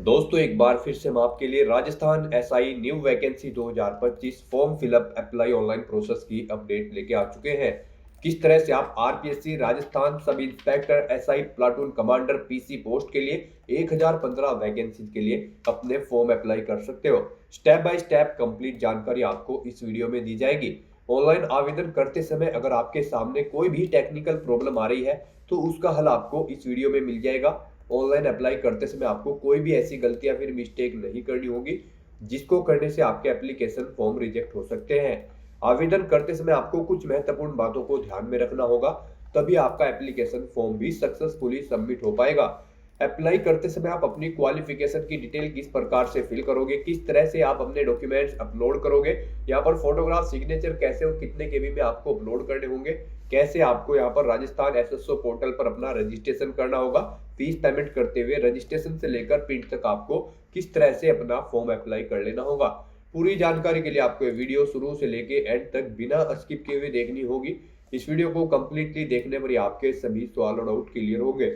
दोस्तों एक बार फिर से हम आपके लिए Rajasthan SI new vacancy 2025 form fill up apply online process की अपडेट लेके आ चुके हैं। किस तरह से आप RPSC Rajasthan sub inspector SI platoon commander PC post के लिए 1015 वैकेंसी के लिए अपने फॉर्म अप्लाई कर सकते हो। स्टेप बाय स्टेप कंप्लीट जानकारी आपको इस वीडियो में दी जाएगी। ऑनलाइन आवेदन करते समय अगर आपके सामने कोई भी टेक्निकल प्रॉब्लम आ रही है तो उसका हल आपको इस वीडियो में मिल जाएगा। ऑनलाइन अप्लाई करते समय आपको कोई भी ऐसी गलती या फिर मिस्टेक नहीं करनी होगी जिसको करने से आपके एप्लीकेशन फॉर्म रिजेक्ट हो सकते हैं। आवेदन करते समय आपको कुछ महत्वपूर्ण बातों को ध्यान में रखना होगा, तभी आपका एप्लीकेशन फॉर्म भी सक्सेसफुली सबमिट हो पाएगा। अप्लाई करते समय आप अपनी क्वालिफिकेशन की डिटेल किस प्रकार से फिल करोगे, किस तरह से आप अपने डॉक्यूमेंट्स अपलोड करोगे, यहाँ पर फोटोग्राफ सिग्नेचर कैसे और कितने केबी में आपको अपलोड करने होंगे, कैसे आपको यहाँ पर राजस्थान एसएसओ पोर्टल पर अपना रजिस्ट्रेशन करना होगा, फीस पेमेंट करते हुए रजिस्ट्रेशन से लेकर प्रिंट तक आपको किस तरह से अपना फॉर्म अप्लाई कर लेना होगा। पूरी जानकारी के लिए आपको ये वीडियो शुरू से लेके एंड तक बिना स्किप किए हुए देखनी होगी। इस वीडियो को कंप्लीटली देखने पर ही आपके सभी सवाल और डाउट क्लियर होंगे।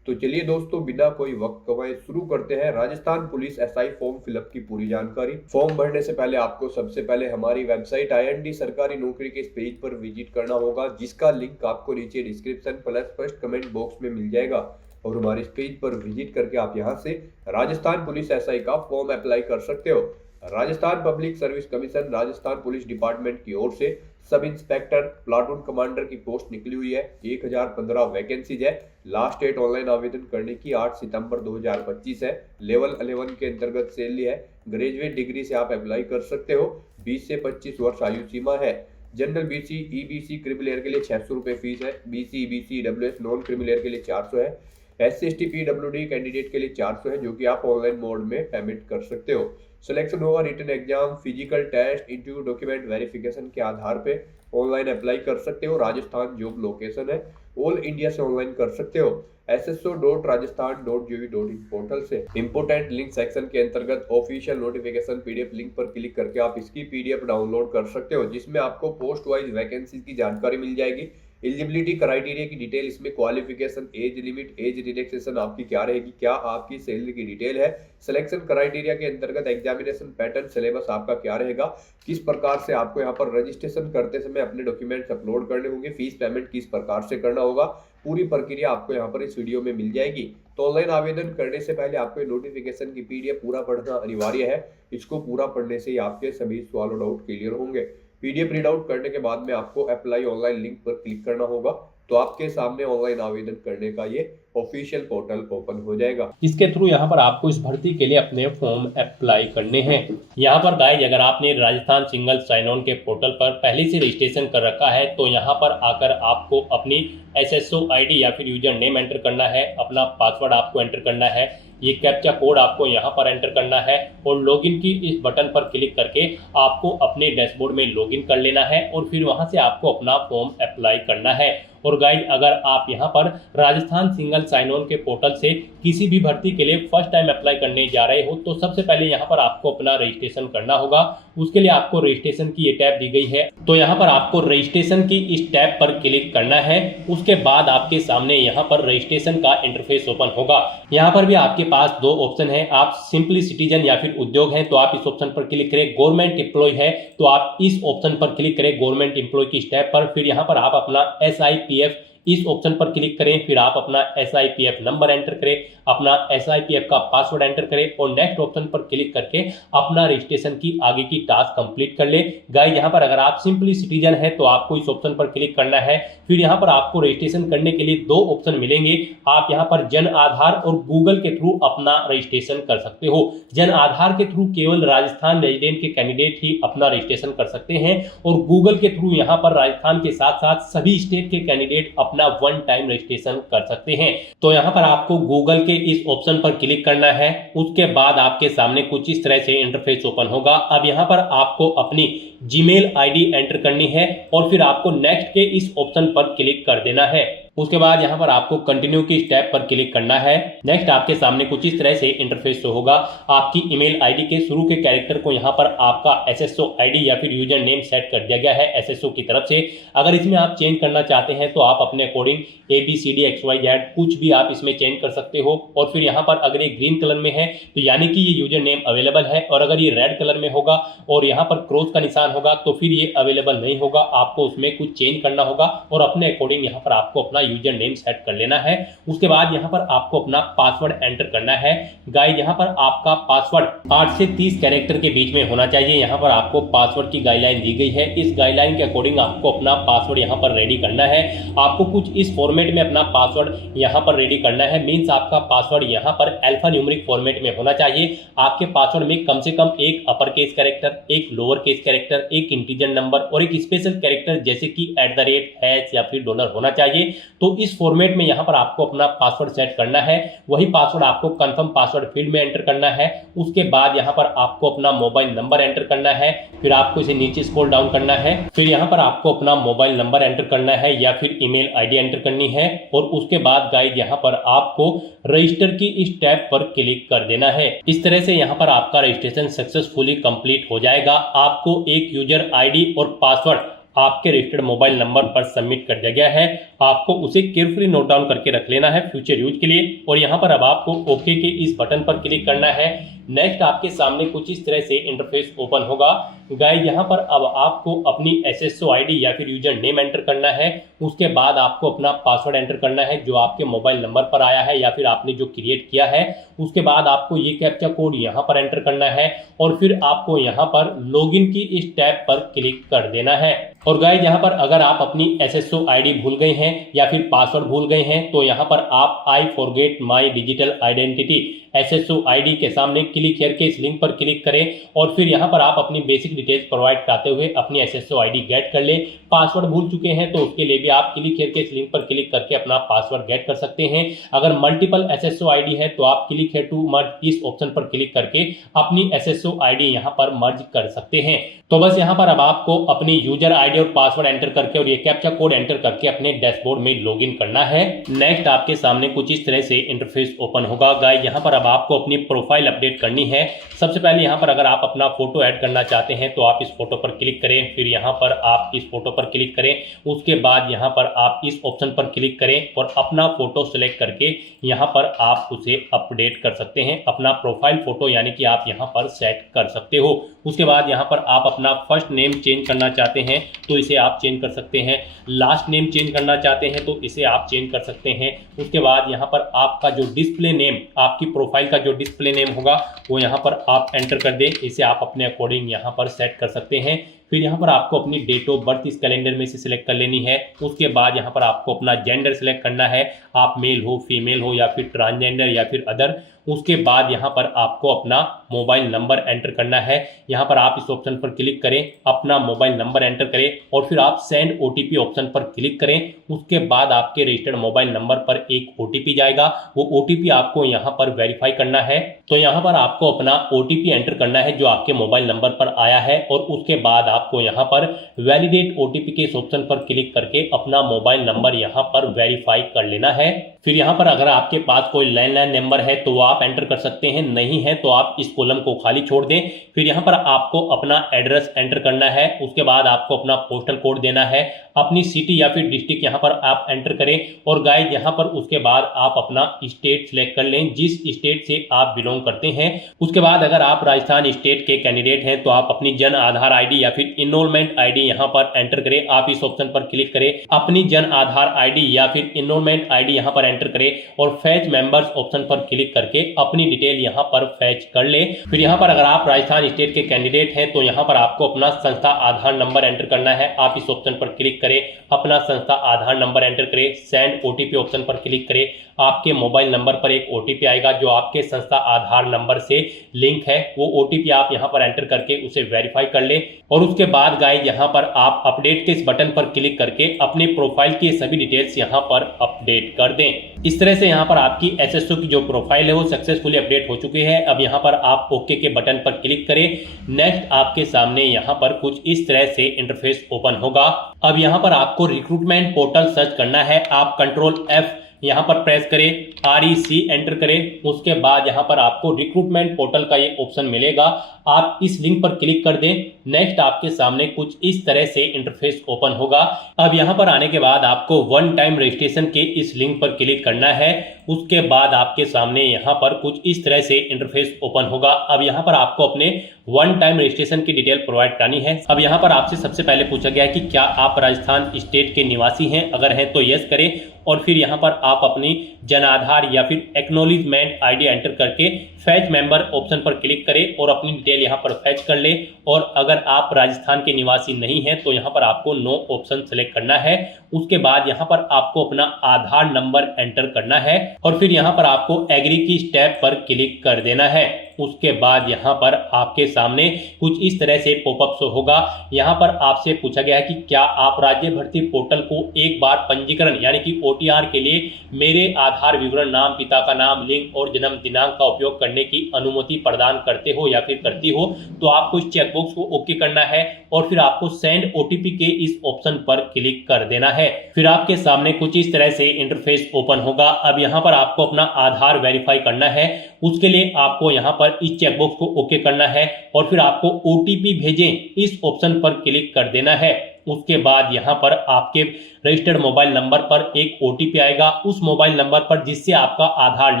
तो चलिए दोस्तों बिना कोई वक्त गवाए शुरू करते हैं Rajasthan police SI form fill up की पूरी जानकारी। फॉर्म भरने से पहले आपको सबसे पहले हमारी वेबसाइट IND सरकारी नौकरी के इस पेज पर विजिट करना होगा, जिसका लिंक आपको नीचे description plus first comment box में मिल जाएगा। और हमारे इस पेज पर विजिट करके आप यहां से राजस्थान पुलिस एसआई का फॉर्म अप्लाई कर सकते हो। Rajasthan public service commission Rajasthan police department की ओर से सब इंस्पेक्टर प्लाटून कमांडर की पोस्ट निकली हुई है। 1015 वैकेंसीज है। लास्ट डेट ऑनलाइन आवेदन करने की 8 सितंबर 2025 है। लेवल 11 के अंतर्गत सैलरी है। ग्रेजुएट डिग्री से आप अप्लाई कर सकते हो। 20 से 25 वर्ष आयु सीमा है। जनरल बीसी ईबीसी क्रिमिनल के लिए 600 रुपए फीस है। BC EBC WS non criminal के लिए 400 है। SC/ST PWD कैंडिडेट के लिए 400 है, जो कि आप ऑनलाइन मोड में पेमेंट कर सकते हो। सिलेक्शन होगा written exam, physical test, interview, document verification के आधार पे ऑनलाइन अप्लाई कर सकते हो। राजस्थान जॉब लोकेशन है, ऑल इंडिया से ऑनलाइन कर सकते हो। sso.rajasthan.gov.in पोर्टल से इंपोर्टेंट लिंक सेक्शन के अंतर्गत ऑफिशियल नोटिफिकेशन PDF लिंक पर क्लिक करके आप इसकी PDF डाउनलोड कर सकते हो, जिसमें आपको पोस्ट वाइज वैकेंसी की जानकारी मिल जाएगी। एलिजिबिलिटी क्राइटेरिया की डिटेल, इसमें qualification, age limit, age relaxation आपकी क्या रहेगी, क्या आपकी सैलरी की डिटेल है। सिलेक्शन क्राइटेरिया के अंतर्गत एग्जामिनेशन पैटर्न, सिलेबस आपका क्या रहेगा, किस प्रकार से आपको यहाँ पर रजिस्ट्रेशन करते समय अपने डॉक्यूमेंट्स अपलोड करने होंगे, फीस पेमेंट किस प्रकार से करना होगा, पूरी प्रक्रिया आपको यहाँ पर इस वीडियो में मिल जाएगी। तो ऑनलाइन आवेदन करने से पहले आपको नोटिफिकेशन की PDF पूरा पढ़ना अनिवार्य है। इसको पूरा पढ़ने से ही आपके सभी सवाल और डाउट क्लियर होंगे। PDF रीड आउट करने के बाद में आपको अप्लाई ऑनलाइन लिंक पर क्लिक करना होगा, तो आपके सामने ऑनलाइन आवेदन करने का ये ऑफिशियल पोर्टल ओपन हो जाएगा। इसके थ्रू यहाँ पर आपको इस भर्ती के लिए अपने फॉर्म अप्लाई करने हैं। यहाँ पर गाइस अगर आपने राजस्थान सिंगल साइन ऑन के पोर्टल पर पहले से रजिस्ट्रेशन कर रखा है तो यहाँ पर आकर आपको अपनी SSO ID या फिर यूजर नेम एंटर करना है, अपना पासवर्ड आपको एंटर करना है, ये कैप्चा कोड आपको यहाँ पर एंटर करना है और लॉगिन की इस बटन पर क्लिक करके आपको अपने डैशबोर्ड में लॉगिन कर लेना है और फिर वहाँ से आपको अपना फॉर्म अप्लाई करना है। और गाइस अगर आप यहाँ पर राजस्थान सिंगल साइन ऑन के पोर्टल से किसी भी भर्ती के लिए फर्स्ट टाइम अप्लाई करने जा रहे हो तो सबसे पहले यहाँ पर आपको अपना रजिस्ट्रेशन करना होगा। उसके लिए आपको रजिस्ट्रेशन की ये टैब दी गई है, तो यहाँ पर आपको रजिस्ट्रेशन की इस टैब पर क्लिक करना है। उसके बाद आपके सामने यहाँ पर रजिस्ट्रेशन का इंटरफेस ओपन होगा। यहाँ पर भी आपके पास दो ऑप्शन है, आप सिंपली सिटीजन या फिर उद्योग है तो आप इस ऑप्शन पर क्लिक करें, गवर्नमेंट एम्प्लॉय है तो आप इस ऑप्शन पर क्लिक करें गवर्नमेंट एम्प्लॉय की स्टेप पर। फिर यहाँ पर आप अपना SIPF इस ऑप्शन पर क्लिक करें, फिर आप अपना SIPF नंबर एंटर करें, अपना SIPF का पासवर्ड एंटर करें और नेक्स्ट ऑप्शन पर क्लिक करके अपना रजिस्ट्रेशन की आगे की टास्क कंप्लीट कर ले। गाइस यहाँ पर अगर आप सिंपली सिटीजन है तो आपको इस ऑप्शन पर क्लिक करना है। फिर यहाँ पर आपको रजिस्ट्रेशन करने के लिए दो ऑप्शन मिलेंगे, आप यहाँ पर जन आधार और गूगल के थ्रू अपना रजिस्ट्रेशन कर सकते हो। जन आधार के थ्रू केवल राजस्थान रेजिडेंट के कैंडिडेट ही अपना रजिस्ट्रेशन कर सकते हैं और गूगल के थ्रू यहाँ पर राजस्थान के साथ साथ सभी स्टेट के कैंडिडेट अपना वन टाइम रजिस्ट्रेशन कर सकते हैं। तो यहाँ पर आपको गूगल के इस ऑप्शन पर क्लिक करना है। उसके बाद आपके सामने कुछ इस तरह से इंटरफेस ओपन होगा। अब यहाँ पर आपको अपनी जीमेल ID एंटर करनी है और फिर आपको नेक्स्ट के इस ऑप्शन पर क्लिक कर देना है। उसके बाद यहाँ पर आपको कंटिन्यू की स्टेप पर क्लिक करना है। नेक्स्ट आपके सामने कुछ इस तरह से इंटरफेस शो होगा। आपकी ईमेल आईडी के शुरू के कैरेक्टर को यहाँ पर आपका एसएसओ आईडी या फिर यूजर नेम सेट कर दिया गया है एसएसओ की तरफ से। अगर इसमें आप चेंज करना चाहते हैं तो आप अपने अकॉर्डिंग ABCD XYZ कुछ भी आप इसमें चेंज कर सकते हो। और फिर यहाँ पर अगर ये ग्रीन कलर में है तो यानी कि ये यूजर नेम अवेलेबल है, और अगर ये रेड कलर में होगा और यहाँ पर क्रॉस का निशान होगा तो फिर ये अवेलेबल नहीं होगा। आपको उसमें कुछ चेंज करना होगा और अपने अकॉर्डिंग यहाँ पर आपको अपना यूजर नेम सेट कर लेना है। उसके बाद यहाँ पर आपको अपना पासवर्ड एंटर करना है। गाइस यहाँ पर आपका पासवर्ड 8 से 30 कैरेक्टर के बीच में होना चाहिए। यहाँ पर आपको पासवर्ड की गाइडलाइन दी गई है। इस गाइडलाइन के अकॉर्डिंग आपको अपना पासवर्ड यहाँ पर रेडी करना है। आपको कुछ इस फॉर्मेट में अपना पासवर्ड यहाँ पर रेडी करना है। मीन्स आपका पासवर्ड यहाँ पर अल्फा न्यूमेरिक फॉर्मेट में होना चाहिए। आपके पासवर्ड में कम से कम एक अपर केस कैरेक्टर, एक लोअर केस कैरेक्टर, एक इंटीजर नंबर और एक स्पेशल कैरेक्टर जैसे कि @ या फिर डॉलर होना चाहिए। तो इस फॉर्मेट में यहाँ पर आपको अपना पासवर्ड सेट करना है। वही पासवर्ड आपको कंफर्म पासवर्ड फील्ड में एंटर करना है। उसके बाद यहाँ पर आपको अपना मोबाइल नंबर एंटर करना है। फिर आपको इसे नीचे स्क्रॉल डाउन करना है। फिर यहाँ पर आपको अपना मोबाइल नंबर एंटर करना है या फिर ईमेल आईडी एंटर करनी है। और उसके बाद गाइस यहाँ पर आपको रजिस्टर की इस टैब पर क्लिक कर देना है। इस तरह से यहाँ पर आपका रजिस्ट्रेशन सक्सेसफुली कंप्लीट हो जाएगा। आपको एक यूजर आईडी और पासवर्ड आपके रजिस्टर्ड मोबाइल नंबर पर सबमिट कर दिया गया है। आपको उसे केयरफुली नोट डाउन करके रख लेना है फ्यूचर यूज के लिए। और यहाँ पर अब आपको ओके के इस बटन पर क्लिक करना है। नेक्स्ट आपके सामने कुछ इस तरह से इंटरफेस ओपन होगा। गाइस यहाँ पर अब आपको अपनी एसएसओ आईडी या फिर यूजर नेम एंटर करना है। उसके बाद आपको अपना पासवर्ड एंटर करना है जो आपके मोबाइल नंबर पर आया है या फिर आपने जो क्रिएट किया है। उसके बाद आपको ये कैप्चा कोड यहाँ पर एंटर करना है और फिर आपको यहाँ पर लॉगिन की इस टैब पर क्लिक कर देना है। और गाइस यहाँ पर अगर आप अपनी एसएसओ आईडी भूल गए हैं या फिर पासवर्ड भूल गए हैं तो यहाँ पर आप I forget my digital identity SSO ID के सामने क्लिक हियर के इस लिंक पर क्लिक करें और फिर यहाँ पर आप अपनी बेसिक डिटेल्स प्रोवाइड कराते हुए अपनी एसएसओ आईडी गेट कर लें। पासवर्ड भूल चुके हैं तो उसके लिए भी आप क्लिक हियर के इस लिंक पर क्लिक करके अपना पासवर्ड गेट कर सकते हैं। अगर मल्टीपल एसएसओ आईडी है तो आप क्लिक हियर टू मर्ज इस ऑप्शन पर क्लिक करके अपनी एसएसओ आईडी यहाँ पर मर्ज कर सकते हैं। तो बस यहाँ पर अब आपको अपनी यूजर आईडी और पासवर्ड एंटर करके और ये कैप्चा कोड एंटर करके अपने डैशबोर्ड में लॉगिन करना है। नेक्स्ट आपके सामने कुछ इस तरह से इंटरफेस ओपन होगा। गाइस यहाँ पर अब आपको अपनी प्रोफाइल अपडेट करनी है। सबसे पहले यहाँ पर अगर आप अपना फोटो ऐड करना चाहते हैं तो आप इस फोटो पर क्लिक करें। फिर यहाँ पर आप इस फोटो पर क्लिक करें। उसके बाद यहाँ पर आप इस ऑप्शन पर क्लिक करें और अपना फोटो सिलेक्ट करके यहाँ पर आप उसे अपडेट कर सकते हैं। अपना प्रोफाइल फोटो यानी कि आप यहाँ पर सेट कर सकते हो। उसके बाद यहाँ पर आप अपना फर्स्ट नेम चेंज करना चाहते हैं तो इसे आप चेंज कर सकते हैं। लास्ट नेम चेंज करना चाहते हैं तो इसे आप चेंज कर सकते हैं। उसके बाद यहाँ पर आपका जो डिस्प्ले नेम, आपकी प्रोफाइल का जो डिस्प्ले नेम होगा वो यहाँ पर आप एंटर कर दें। इसे आप अपने अकॉर्डिंग यहाँ पर सेट कर सकते हैं। फिर यहाँ पर आपको अपनी डेट ऑफ बर्थ इस कैलेंडर में से सिलेक्ट कर लेनी है। उसके बाद यहाँ पर आपको अपना जेंडर सिलेक्ट करना है, आप मेल हो, फीमेल हो या फिर ट्रांसजेंडर या फिर अदर। उसके बाद यहाँ पर आपको अपना मोबाइल नंबर एंटर करना है। यहाँ पर आप इस ऑप्शन पर क्लिक करें, अपना मोबाइल नंबर एंटर करें और फिर आप सेंड ओटीपी ऑप्शन पर क्लिक करें। उसके बाद आपके रजिस्टर्ड मोबाइल नंबर पर एक ओटीपी जाएगा। वो ओटीपी आपको यहाँ पर वेरीफाई करना है। तो यहाँ पर आपको अपना ओटीपी एंटर करना है जो आपके मोबाइल नंबर पर आया है और उसके बाद आपको यहाँ पर वैलिडेट ओटीपी के इस ऑप्शन पर क्लिक करके अपना मोबाइल नंबर यहाँ पर वेरीफाई कर लेना है। फिर यहाँ पर अगर आपके पास कोई लैंडलाइन नंबर है तो आप एंटर कर सकते हैं, नहीं है तो आप इस कॉलम को खाली छोड़ दें। फिर यहाँ पर आपको अपना एड्रेस एंटर करना है। उसके बाद आपको अपना पोस्टल कोड देना है, अपनी सिटी या फिर डिस्ट्रिक्ट यहाँ पर आप एंटर करें। और गाइस यहाँ पर उसके बाद आप अपना स्टेट सिलेक्ट कर लें, जिस स्टेट से आप बिलोंग करते हैं। उसके बाद अगर आप राजस्थान स्टेट के कैंडिडेट हैं तो आप अपनी जन आधार आईडी या फिर इनरोलमेंट आईडी यहाँ पर एंटर करें। आप इस ऑप्शन पर क्लिक करें, अपनी जन आधार आईडी या फिर इनरोलमेंट आईडी यहाँ पर एंटर करें और फैच मेंबर्स ऑप्शन पर क्लिक करके अपनी डिटेल यहाँ पर फैच कर ले। फिर यहाँ पर अगर आप राजस्थान स्टेट के कैंडिडेट हैं तो यहाँ पर आपको अपना संस्था आधार नंबर एंटर करना है। आप इस ऑप्शन पर क्लिक करें, अपना संस्था आधार नंबर एंटर करें, सेंड ओटीपी ऑप्शन पर क्लिक करें, आपके मोबाइल नंबर पर एक OTP आएगा जो आपके संस्था आधार नंबर से लिंक है। वो OTP आप यहाँ पर एंटर करके उसे वेरीफाई कर लें और उसके बाद गाइस यहाँ पर आप अपडेट के इस बटन पर क्लिक करके अपने प्रोफाइल की सभी डिटेल्स यहाँ पर अपडेट कर दें। इस तरह से यहाँ पर आपकी SSO की जो प्रोफाइल है वो सक्सेसफुली अपडेट हो चुकी है। अब यहाँ पर आप ओके के बटन पर क्लिक करें। नेक्स्ट आपके सामने यहाँ पर कुछ इस तरह से इंटरफेस ओपन होगा। अब यहाँ पर आपको रिक्रूटमेंट पोर्टल सर्च करना है। आप Ctrl+F यहाँ पर प्रेस करें, REC एंटर करें। उसके बाद यहाँ पर आपको रिक्रूटमेंट पोर्टल का ये ऑप्शन मिलेगा। आप इस लिंक पर क्लिक कर दें। नेक्स्ट आपके सामने कुछ इस तरह से इंटरफेस ओपन होगा। अब यहाँ पर आने के बाद आपको वन टाइम रजिस्ट्रेशन के इस लिंक पर क्लिक करना है। उसके बाद आपके सामने यहाँ पर कुछ इस तरह से इंटरफेस ओपन होगा। अब यहाँ पर आपको अपने वन टाइम रजिस्ट्रेशन की डिटेल प्रोवाइड करनी है। अब यहाँ पर आपसे सबसे पहले पूछा गया है कि क्या आप राजस्थान स्टेट के निवासी हैं, अगर हैं तो यस करें और फिर यहाँ पर आप अपनी जन आधार या फिर एक्नॉलेजमेंट ID एंटर करके फैच मेंबर ऑप्शन पर क्लिक करें और अपनी डिटेल यहाँ पर फैच कर लें। और अगर आप राजस्थान के निवासी नहीं हैं तो यहाँ पर आपको नो ऑप्शन सेलेक्ट करना है। उसके बाद यहाँ पर आपको अपना आधार नंबर एंटर करना है और फिर यहाँ पर आपको एग्री की स्टेप पर क्लिक कर देना है। उसके बाद यहाँ पर आपके सामने कुछ इस तरह से पॉपअप शो होगा। यहाँ पर आपसे पूछा गया है कि क्या आप राज्य भर्ती पोर्टल को एक बार पंजीकरण यानी कि OTR के लिए मेरे आधार विवरण, नाम, पिता का नाम, लिंग और जन्म दिनांक का उपयोग करने की अनुमति प्रदान करते हो या फिर करती हो। तो आपको इस चेकबॉक्स को ओके करना है और फिर आपको सेंड OTP के इस ऑप्शन पर क्लिक कर देना है। फिर आपके सामने कुछ इस तरह से इंटरफेस ओपन होगा। अब यहाँ पर आपको अपना आधार वेरीफाई करना है। उसके लिए आपको यहाँ पर इस चेकबॉक्स को ओके करना है और फिर आपको OTP भेजें इस ऑप्शन पर क्लिक कर देना है। उसके बाद यहाँ पर आपके रजिस्टर्ड मोबाइल नंबर पर एक OTP आएगा। उस मोबाइल नंबर पर जिससे आपका आधार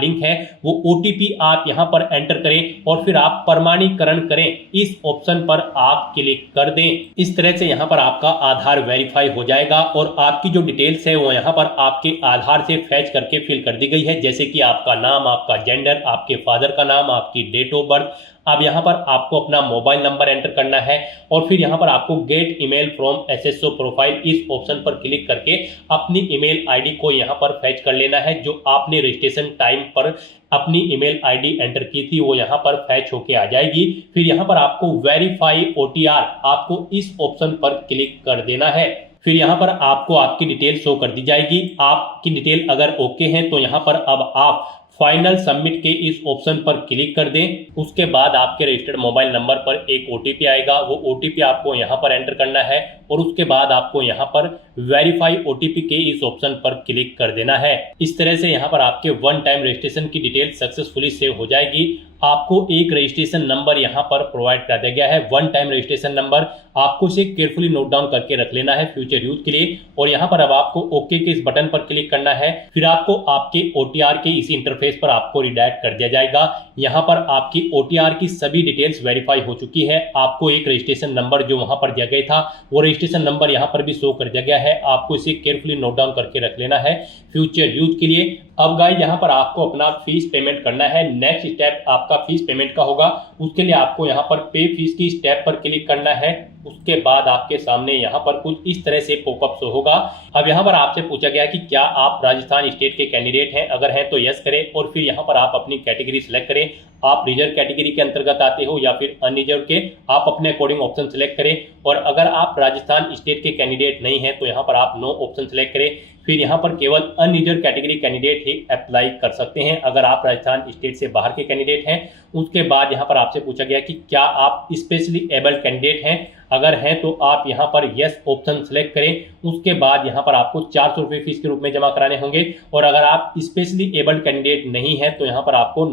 लिंक है वो OTP आप यहाँ पर एंटर करें और फिर आप प्रमाणीकरण करें इस ऑप्शन पर आप क्लिक कर दें। इस तरह से यहाँ पर आपका आधार वेरीफाई हो जाएगा और आपकी जो डिटेल्स है वो यहाँ पर आपके आधार से फैच करके फिल कर दी गई है, जैसे कि आपका नाम, आपका जेंडर, आपके फादर का नाम, आपकी डेट ऑफ बर्थ। अब यहाँ पर आपको अपना मोबाइल नंबर एंटर करना है और फिर यहाँ पर आपको gate email from SSO profile इस ऑप्शन पर क्लिक करके अपनी ईमेल ID को यहाँ पर फैच कर लेना है। जो आपने रजिस्ट्रेशन टाइम पर अपनी ईमेल ID एंटर की थी वो यहाँ पर फैच होके आ जाएगी। फिर यहाँ पर आपको वेरीफाई OTR आपको इस ऑप्शन पर क्लिक कर देना है। फिर यहाँ पर आपको आपकी डिटेल शो कर दी जाएगी। आपकी डिटेल अगर ओके है तो यहाँ पर अब आप फाइनल सबमिट के इस ऑप्शन पर क्लिक कर दें। उसके बाद आपके रजिस्टर्ड मोबाइल नंबर पर एक OTP आएगा। वो OTP आपको यहाँ पर एंटर करना है और उसके बाद आपको यहाँ पर वेरीफाई OTP के इस ऑप्शन पर क्लिक कर देना है। इस तरह से यहाँ पर आपके वन टाइम रजिस्ट्रेशन की डिटेल सक्सेसफुली सेव हो जाएगी। आपको एक रजिस्ट्रेशन नंबर यहाँ पर प्रोवाइड कर दिया गया है, वन टाइम रजिस्ट्रेशन नंबर। आपको इसे केयरफुली नोट डाउन करके रख लेना है फ्यूचर यूज के लिए। और यहाँ पर अब आपको ओके के इस बटन पर क्लिक करना है। फिर आपको आपके OTR के इसी इंटरफेस पर आपको रिडायरेक्ट कर दिया जाएगा। यहाँ पर आपकी OTR की सभी डिटेल्स वेरीफाई हो चुकी है। आपको एक रजिस्ट्रेशन नंबर जो वहां पर दिया गया था वो रजिस्ट्रेशन नंबर यहाँ पर भी शो कर दिया गया है। आपको इसे केयरफुली नोट डाउन करके रख लेना है फ्यूचर यूज के लिए। अब गाइस यहाँ पर आपको अपना फीस पेमेंट करना है। नेक्स्ट स्टेप आपका फीस पेमेंट का होगा। उसके लिए आपको यहाँ पर पे फीस की स्टेप पर क्लिक करना है। उसके बाद आपके सामने यहाँ पर कुछ इस तरह से पॉपअप शो होगा। अब यहाँ पर आपसे पूछा गया कि क्या आप राजस्थान स्टेट के कैंडिडेट हैं, अगर हैं तो यस करें और फिर यहाँ पर आप अपनी कैटेगरी सिलेक्ट करें। आप रिजर्व कैटेगरी के अंतर्गत आते हो या फिर अनरिजर्व के, आप अपने अकॉर्डिंग ऑप्शन सेलेक्ट करें। और अगर आप राजस्थान स्टेट के कैंडिडेट नहीं हैं तो यहाँ पर आप नो ऑप्शन सेलेक्ट करें। फिर यहाँ पर केवल अनरिजर्व कैटेगरी कैंडिडेट ही अप्लाई कर सकते हैं अगर आप राजस्थान स्टेट से बाहर के कैंडिडेट हैं। उसके बाद यहाँ पर आपसे पूछा गया कि क्या आप स्पेशली एबल्ड कैंडिडेट हैं, अगर हैं तो आप यहाँ पर यस ऑप्शन सेलेक्ट करें। उसके बाद यहाँ पर आपको 400 रुपये फीस के रूप में जमा कराने होंगे। और अगर आप स्पेशली एबल्ड कैंडिडेट नहीं है तो यहाँ पर आपको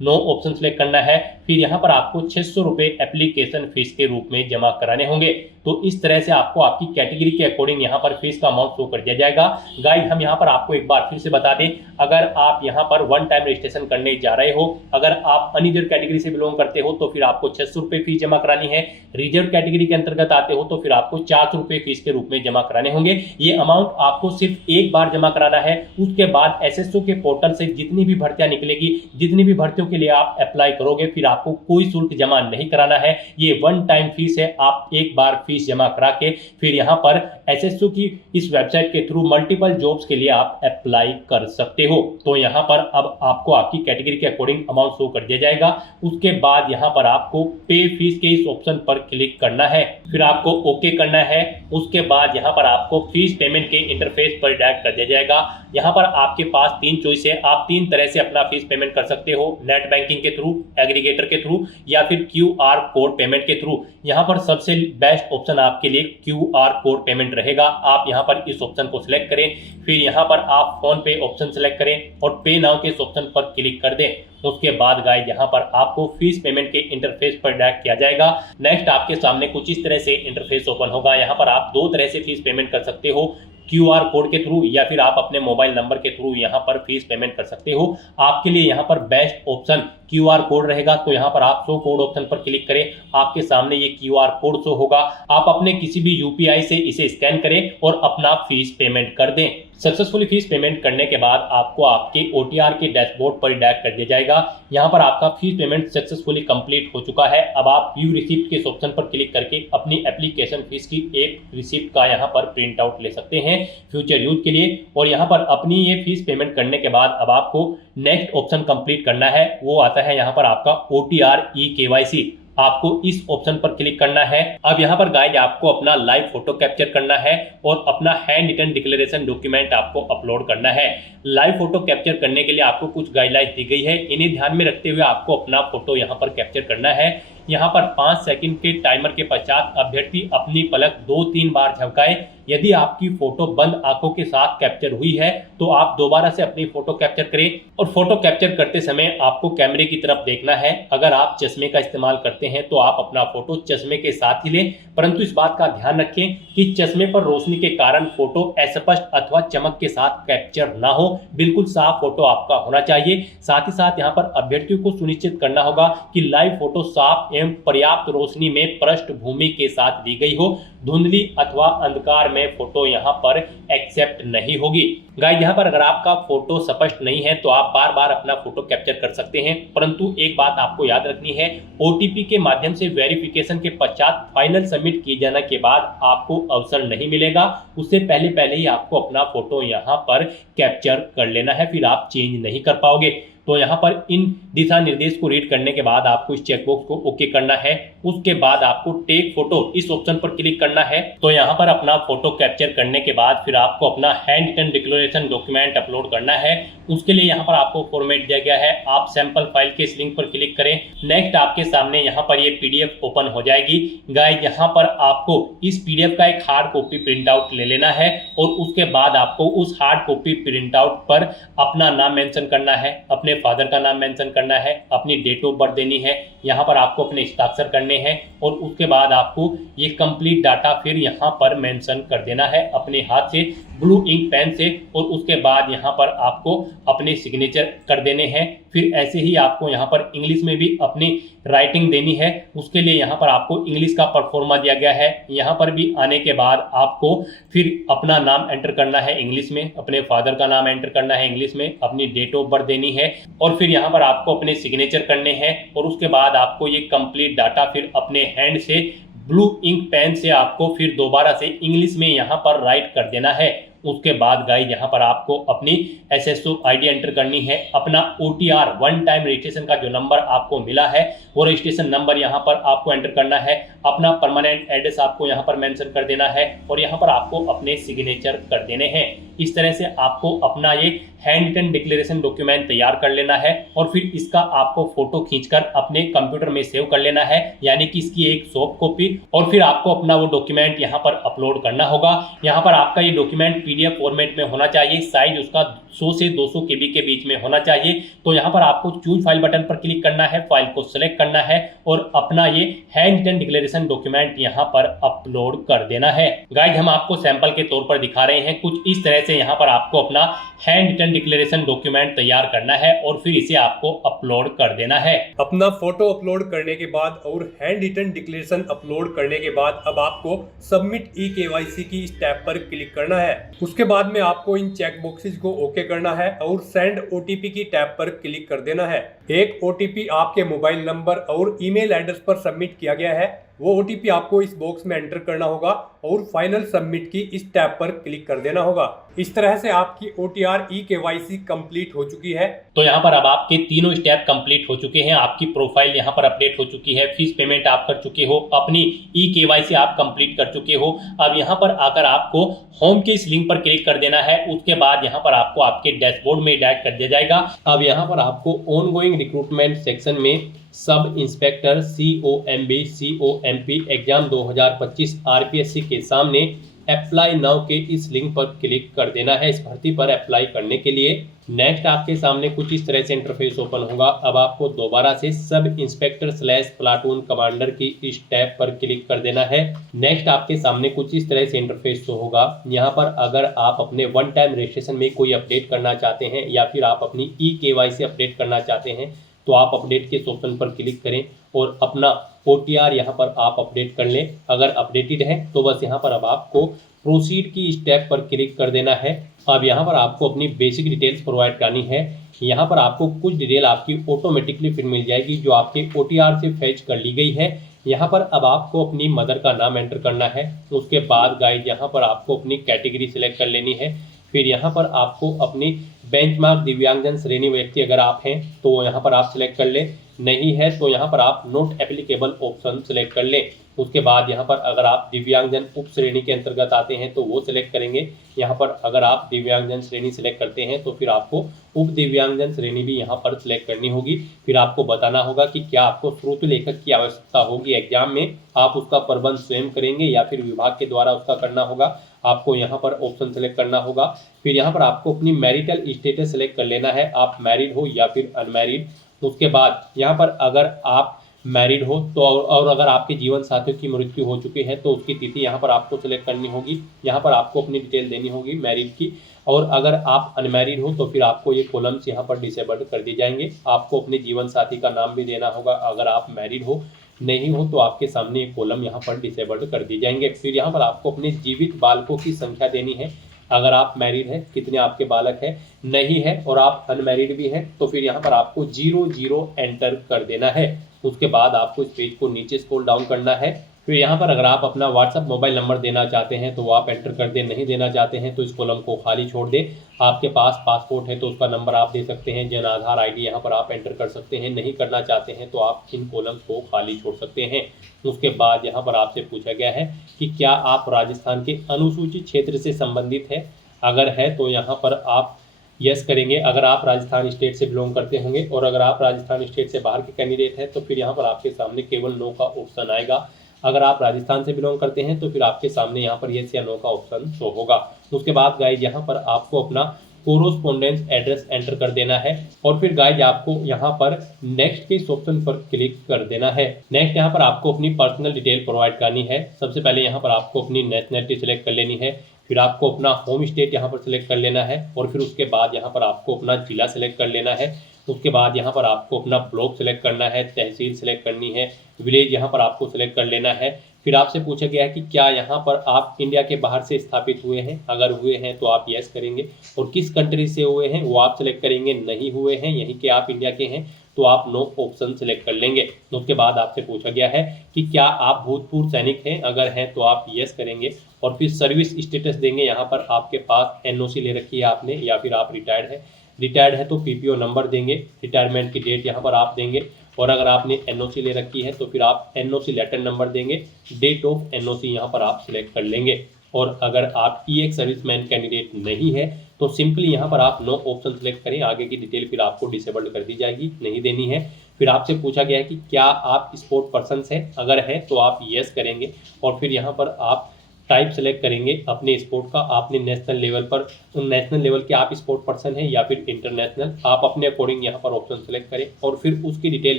नो ऑप्शन सेलेक्ट करना है। फिर यहाँ पर आपको 600 रुपये एप्लीकेशन फीस के रूप में जमा कराने होंगे। तो इस तरह से आपको आपकी कैटेगरी के अकॉर्डिंग यहाँ पर फीस का अमाउंट शो कर दिया जाएगा। गाइस हम यहाँ पर आपको एक बार फिर से बता दें, अगर आप यहाँ पर वन टाइम रजिस्ट्रेशन करने जा रहे हो, अगर आप अनरिजर्व कैटेगरी से बिलोंग करते हो तो फिर आपको 600 रुपये फीस जमा करानी है। रिजर्व कैटेगरी के अंतर्गत आते हो तो फिर आपको 400 रुपये फीस के रूप में जमा कराने होंगे। ये अमाउंट आपको सिर्फ एक बार जमा कराना है। उसके बाद SSO के पोर्टल से जितनी भी भर्तियां निकलेगी, जितनी भी भर्तियों के लिए आप अप्लाई करोगे फिर आपको कोई शुल्क जमा नहीं कराना है। ये वन टाइम फीस है, आप एक बार फीस जमा करा के फिर यहाँ पर एसएससी की इस वेबसाइट के थ्रू मल्टीपल जॉब्स के लिए आप अप्लाई कर सकते हो। तो यहाँ पर अब आपको आपकी कैटेगरी के अकॉर्डिंग अमाउंट शो कर दिया जाएगा। उसके बाद यहाँ पर आपको पे फीस के इस ऑप्शन पर क्लिक करना है, फिर आपको ओके करना है। उसके बाद यहाँ पर आपको फीस पेमेंट के इंटरफेस पर डायरेक्ट कर दिया जाएगा। यहाँ पर आपके पास 3 चॉइस है, आप 3 तरह से अपना फीस पेमेंट कर सकते हो, नेट बैंकिंग के थ्रू, एग्रीगेटर के थ्रू या फिर QR कोड पेमेंट के थ्रू। यहाँ पर सबसे बेस्ट ऑप्शन आपके लिए QR कोड पेमेंट रहेगा। आप यहाँ पर इस ऑप्शन को सिलेक्ट करें, फिर यहाँ पर आप फोन पे ऑप्शन सिलेक्ट करें और पे नाउ के इस ऑप्शन पर क्लिक कर दें। उसके बाद गाइस यहाँ पर आपको फीस पेमेंट के इंटरफेस पर डायरेक्ट किया जाएगा। नेक्स्ट आपके सामने कुछ इस तरह से इंटरफेस ओपन होगा। यहाँ पर आप 2 तरह से फीस पेमेंट कर सकते हो, QR कोड के थ्रू या फिर आप अपने मोबाइल नंबर के थ्रू यहाँ पर फीस पेमेंट कर सकते हो। आपके लिए यहाँ पर बेस्ट ऑप्शन QR कोड रहेगा। तो यहाँ पर आप शो कोड ऑप्शन पर क्लिक करें, आपके सामने ये QR कोड शो होगा। आप अपने किसी भी UPI से इसे स्कैन करें और अपना फीस पेमेंट कर दें। सक्सेसफुली फीस पेमेंट करने के बाद आपको आपके OTR के डैशबोर्ड पर डायरेक्ट कर दिया जाएगा। यहाँ पर आपका फीस पेमेंट सक्सेसफुली कंप्लीट हो चुका है। अब आप व्यू रिसिप्ट के इस ऑप्शन पर क्लिक करके अपनी एप्लीकेशन फीस की एक रिसिप्ट का यहाँ पर प्रिंट आउट ले सकते हैं फ्यूचर यूज के लिए। और यहाँ पर अपनी ये फीस पेमेंट करने के बाद अब आपको नेक्स्ट ऑप्शन कंप्लीट करना है, वो आता है यहाँ पर आपका OTR eKYC। आपको इस ऑप्शन पर क्लिक करना है। अब यहाँ पर गाइस आपको अपना लाइव फोटो कैप्चर करना है और अपना हैंड रिटन डिक्लेरेशन डॉक्यूमेंट आपको अपलोड करना है। लाइव फोटो कैप्चर करने के लिए आपको कुछ गाइडलाइंस दी गई है, इन्हें ध्यान में रखते हुए आपको अपना फोटो यहाँ पर कैप्चर करना है। यहाँ पर 5 सेकंड के टाइमर के पश्चात अभ्यर्थी अपनी पलक 2-3 बार झपकाए। यदि आपकी फोटो बंद आंखों के साथ कैप्चर हुई है तो आप दोबारा से अपनी फोटो कैप्चर करें और फोटो कैप्चर करते समय आपको कैमरे की तरफ देखना है। अगर आप चश्मे का इस्तेमाल करते हैं तो आप अपना फोटो चश्मे के साथ ही लें, परंतु इस बात का ध्यान रखें कि चश्मे पर रोशनी के कारण फोटो अस्पष्ट अथवा चमक के साथ कैप्चर ना हो। बिल्कुल साफ फोटो आपका होना चाहिए। साथ ही साथ यहाँ पर अभ्यर्थियों को सुनिश्चित करना होगा कि लाइव फोटो साफ एवं पर्याप्त रोशनी में पृष्ठभूमि के साथ ली गई हो। धुंधली अथवा अंधकार में फोटो यहाँ पर एक्सेप्ट नहीं होगी। गाइस यहाँ पर अगर आपका फोटो स्पष्ट नहीं है तो आप बार बार अपना फोटो कैप्चर कर सकते हैं, परंतु एक बात आपको याद रखनी है, OTP के माध्यम से वेरिफिकेशन के पश्चात फाइनल सबमिट किए जाने के बाद आपको अवसर नहीं मिलेगा। उससे पहले ही आपको अपना फोटो यहाँ पर कैप्चर कर लेना है, फिर आप चेंज नहीं कर पाओगे। तो यहाँ पर इन दिशा निर्देश को रीड करने के बाद आपको इस चेकबॉक्स को ओके करना है। उसके बाद आपको टेक फोटो इस ऑप्शन पर क्लिक करना है। तो यहाँ पर अपना फोटो कैप्चर करने के बाद फिर आपको अपना hand written declaration document upload करना है। उसके लिए यहाँ पर आपको फॉर्मेट दिया गया है, आप सैंपल फाइल के इस लिंक पर क्लिक करें। नेक्स्ट आपके सामने यहाँ पर ये PDF ओपन हो जाएगी। गाइस यहाँ पर आपको इस PDF का एक हार्ड कॉपी प्रिंट आउट ले लेना है और उसके बाद आपको उस हार्ड कॉपी प्रिंट आउट पर अपना नाम मेंशन करना है, अपने फादर का नाम मेंशन करना है, अपनी डेट ऑफ बर्थ देनी है, यहाँ पर आपको अपने हस्ताक्षर करने हैं और उसके बाद आपको ये कंप्लीट डाटा फिर यहाँ पर मेंशन कर देना है अपने हाथ से ब्लू इंक पेन से। और उसके बाद यहाँ पर आपको अपने सिग्नेचर कर देने हैं। फिर ऐसे ही आपको यहाँ पर इंग्लिश में भी अपनी राइटिंग देनी है। उसके लिए यहाँ पर आपको इंग्लिश का परफॉर्मा दिया गया है। यहाँ पर भी आने के बाद आपको फिर अपना नाम एंटर करना है इंग्लिश में, अपने फादर का नाम एंटर करना है इंग्लिश में, अपनी डेट ऑफ बर्थ देनी है और फिर यहाँ पर आपको अपने सिग्नेचर करने हैं। और उसके बाद आपको ये कंप्लीट डाटा फिर अपने हैंड से ब्लू इंक पेन से आपको फिर दोबारा से इंग्लिश में यहाँ पर राइट कर देना है। उसके बाद गाइस यहाँ पर आपको अपनी SSO ID एंटर करनी है, अपना OTR वन टाइम रजिस्ट्रेशन का जो नंबर आपको मिला है वो रजिस्ट्रेशन नंबर यहाँ पर आपको एंटर करना है, अपना परमानेंट एड्रेस आपको यहाँ पर मेंशन कर देना है और यहाँ पर आपको अपने सिग्नेचर कर देने हैं। इस तरह से आपको अपना ये हैंड रिटन डिक्लेरेशन डॉक्यूमेंट तैयार कर लेना है और फिर इसका आपको फोटो खींचकर अपने कंप्यूटर में सेव कर लेना है, यानी कि इसकी एक सॉफ्ट कॉपी। और फिर आपको अपना वो डॉक्यूमेंट यहाँ पर अपलोड करना होगा। यहाँ पर आपका ये डॉक्यूमेंट PDF फॉर्मेट में होना चाहिए, साइज उसका 100 से 200 KB के बीच में होना चाहिए। तो यहाँ पर आपको चूज फाइल बटन पर क्लिक करना है, फाइल को सिलेक्ट करना है और अपना ये हैंड रिटन डिक्लेरेशन डॉक्यूमेंट यहाँ पर अपलोड कर देना है। गाइस हम आपको सैंपल के तौर पर दिखा रहे हैं, कुछ इस तरह से यहाँ पर आपको अपना हैंड रिटन डिक्लेरेशन डॉक्यूमेंट तैयार करना है और फिर इसे आपको अपलोड कर देना है। अपना फोटो अपलोड करने के बाद और हैंड रिटन डिक्लेरेशन अपलोड करने के बाद अब आपको सबमिट eKYC की इस टैब पर क्लिक करना है। उसके बाद में आपको इन चेक बॉक्सेस को ओके करना है और सेंड OTP की टैब पर क्लिक कर देना है। एक OTP आपके मोबाइल नंबर और ईमेल एड्रेस पर सबमिट किया गया है। वो OTP आपको इस बॉक्स में एंटर करना होगा और फाइनल सबमिट की इस टैब पर क्लिक कर देना होगा। इस तरह से आपकी OTR eKYC कंप्लीट हो चुकी है। तो यहाँ पर अब आपके तीनों स्टेप कंप्लीट हो चुके हैं। आपकी प्रोफाइल यहाँ पर अपडेट हो चुकी है, फीस पेमेंट आप कर चुके हो, अपनी eKYC आप कंप्लीट कर चुके हो। अब यहाँ पर आकर आपको होम के इस लिंक पर क्लिक कर देना है। उसके बाद यहाँ पर आपको आपके डैशबोर्ड में डायरेक्ट कर दिया जाएगा। अब यहाँ पर आपको ऑनगोइंग रिक्रूटमेंट सेक्शन में sub inspector COMP exam 2025 RPSC के सामने अप्लाई नाउ के इस लिंक पर क्लिक कर देना है इस भर्ती पर अप्लाई करने के लिए। नेक्स्ट आपके सामने कुछ इस तरह से इंटरफेस ओपन होगा। अब आपको दोबारा से सब इंस्पेक्टर / प्लाटून कमांडर की इस टैब पर क्लिक कर देना है। नेक्स्ट आपके सामने कुछ इस तरह से इंटरफेस शो होगा। यहाँ पर अगर आप अपने वन टाइम रजिस्ट्रेशन में कोई अपडेट करना चाहते हैं या फिर आप अपनी eKYC अपडेट करना चाहते हैं तो आप अपडेट के ऑप्शन पर क्लिक करें और अपना OTR यहाँ पर आप अपडेट कर लें। अगर अपडेटेड है तो बस यहाँ पर अब आपको प्रोसीड की स्टेप पर क्लिक कर देना है। अब यहाँ पर आपको अपनी बेसिक डिटेल्स प्रोवाइड करनी है। यहाँ पर आपको कुछ डिटेल आपकी ऑटोमेटिकली फिर मिल जाएगी जो आपके OTR से फैच कर ली गई है। यहाँ पर अब आपको अपनी मदर का नाम एंटर करना है। उसके बाद गाइस यहाँ पर आपको अपनी कैटेगरी सिलेक्ट कर लेनी है। फिर यहाँ पर आपको अपनी बेंचमार्क दिव्यांगजन श्रेणी व्यक्ति अगर आप हैं तो यहाँ पर आप सिलेक्ट कर लें, नहीं है तो यहाँ पर आप नॉट एप्लीकेबल ऑप्शन सिलेक्ट कर लें। उसके बाद यहाँ पर अगर आप दिव्यांगजन उप श्रेणी के अंतर्गत आते हैं तो वो सिलेक्ट करेंगे। यहाँ पर अगर आप दिव्यांगजन श्रेणी सिलेक्ट करते हैं तो फिर आपको उप दिव्यांगजन श्रेणी भी यहाँ पर सिलेक्ट करनी होगी। फिर आपको बताना होगा कि क्या आपको श्रुति लेखक की आवश्यकता होगी एग्जाम में, आप उसका प्रबंध स्वयं करेंगे या फिर विभाग के द्वारा उसका करना होगा। आपको यहाँ पर ऑप्शन सेलेक्ट करना होगा। फिर यहाँ पर आपको अपनी मैरिटल स्टेटस सेलेक्ट कर लेना है, आप मैरिड हो या फिर अनमैरिड। उसके बाद यहाँ पर अगर आप मैरिड हो तो और अगर आपके जीवन साथियों की मृत्यु हो चुकी है तो उसकी तिथि यहाँ पर आपको सिलेक्ट करनी होगी। यहाँ पर आपको अपनी डिटेल देनी होगी मैरिड की। और अगर आप अनमैरिड हो तो फिर आपको ये कॉलम्स यहाँ पर डिसेबल्ड कर दिए जाएंगे। आपको अपने जीवन साथी का नाम भी देना होगा। अगर आप मैरिड हो, नहीं हो तो आपके सामने ये कॉलम यहाँ पर डिसेबल्ड कर दिए जाएंगे। फिर यहाँ पर आपको अपने जीवित बालकों की संख्या देनी है। अगर आप मैरिड है कितने आपके बालक है, नहीं है और आप अनमैरिड भी हैं तो फिर यहाँ पर आपको 00 एंटर कर देना है। उसके बाद आपको इस पेज को नीचे स्क्रॉल डाउन करना है। फिर यहाँ पर अगर आप अपना व्हाट्सएप मोबाइल नंबर देना चाहते हैं तो वो आप एंटर कर दें, नहीं देना चाहते हैं तो इस कॉलम को खाली छोड़ दें। आपके पास पासपोर्ट है तो उसका नंबर आप दे सकते हैं, जन आधार ID यहाँ पर आप एंटर कर सकते हैं। नहीं करना चाहते हैं तो आप इन कॉलम्स को खाली छोड़ सकते हैं। उसके बाद यहाँ पर आपसे पूछा गया है कि क्या आप राजस्थान के अनुसूचित क्षेत्र से संबंधित है। अगर है तो यहाँ पर आप यस करेंगे अगर आप राजस्थान स्टेट से बिलोंग करते होंगे, और अगर आप राजस्थान स्टेट से बाहर के कैंडिडेट हैं तो फिर यहाँ पर आपके सामने केवल नो का ऑप्शन आएगा। अगर आप राजस्थान से बिलोंग करते हैं तो फिर आपके सामने यहाँ पर यस या नो का ऑप्शन शो होगा। उसके बाद गाइज यहाँ पर आपको अपना कोरोस्पोंडेंस एड्रेस एंटर कर देना है और फिर गाइज आपको यहाँ पर नेक्स्ट के इस ऑप्शन पर क्लिक कर देना है। नेक्स्ट यहाँ पर आपको अपनी पर्सनल डिटेल प्रोवाइड करनी है। सबसे पहले यहाँ पर आपको अपनी नेशनलिटी सिलेक्ट कर लेनी है। फिर आपको अपना होम स्टेट यहाँ पर सिलेक्ट कर लेना है और फिर उसके बाद यहाँ पर आपको अपना जिला सिलेक्ट कर लेना है। उसके बाद यहाँ पर आपको अपना ब्लॉक सिलेक्ट करना है, तहसील सिलेक्ट करनी है, विलेज यहाँ पर आपको सिलेक्ट कर लेना है। फिर आपसे पूछा गया है कि क्या यहाँ पर आप इंडिया के बाहर से स्थापित हुए हैं। अगर हुए हैं तो आप यस करेंगे और किस कंट्री से हुए हैं वो आप सिलेक्ट करेंगे। नहीं हुए हैं, यहीं के आप इंडिया के हैं तो आप नो ऑप्शन सिलेक्ट कर लेंगे। उसके बाद आपसे पूछा गया है कि क्या आप भूतपूर्व सैनिक हैं। अगर हैं तो आप यस करेंगे और फिर सर्विस स्टेटस देंगे। यहाँ पर आपके पास NOC ले रखी है आपने या फिर आप रिटायर्ड है। रिटायर्ड है तो PPO नंबर देंगे, रिटायरमेंट की डेट यहाँ पर आप देंगे। और अगर आपने NOC ले रखी है तो फिर आप NOC लेटर नंबर देंगे, डेट ऑफ NOC यहाँ पर आप सिलेक्ट कर लेंगे। और अगर आप EX सर्विसमैन कैंडिडेट नहीं है तो सिंपली यहाँ पर आप नो ऑप्शन सेलेक्ट करें। आगे की डिटेल फिर आपको डिसेबल्ड कर दी जाएगी, नहीं देनी है। फिर आपसे पूछा गया है कि क्या आप स्पोर्ट पर्सन हैं। अगर है तो आप यस करेंगे और फिर यहाँ पर आप टाइप सेलेक्ट करेंगे अपने स्पोर्ट का। आपने नेशनल लेवल पर नेशनल लेवल के आप स्पोर्ट पर्सन हैं या फिर इंटरनेशनल, आप अपने अकॉर्डिंग यहाँ पर ऑप्शन सेलेक्ट करें और फिर उसकी डिटेल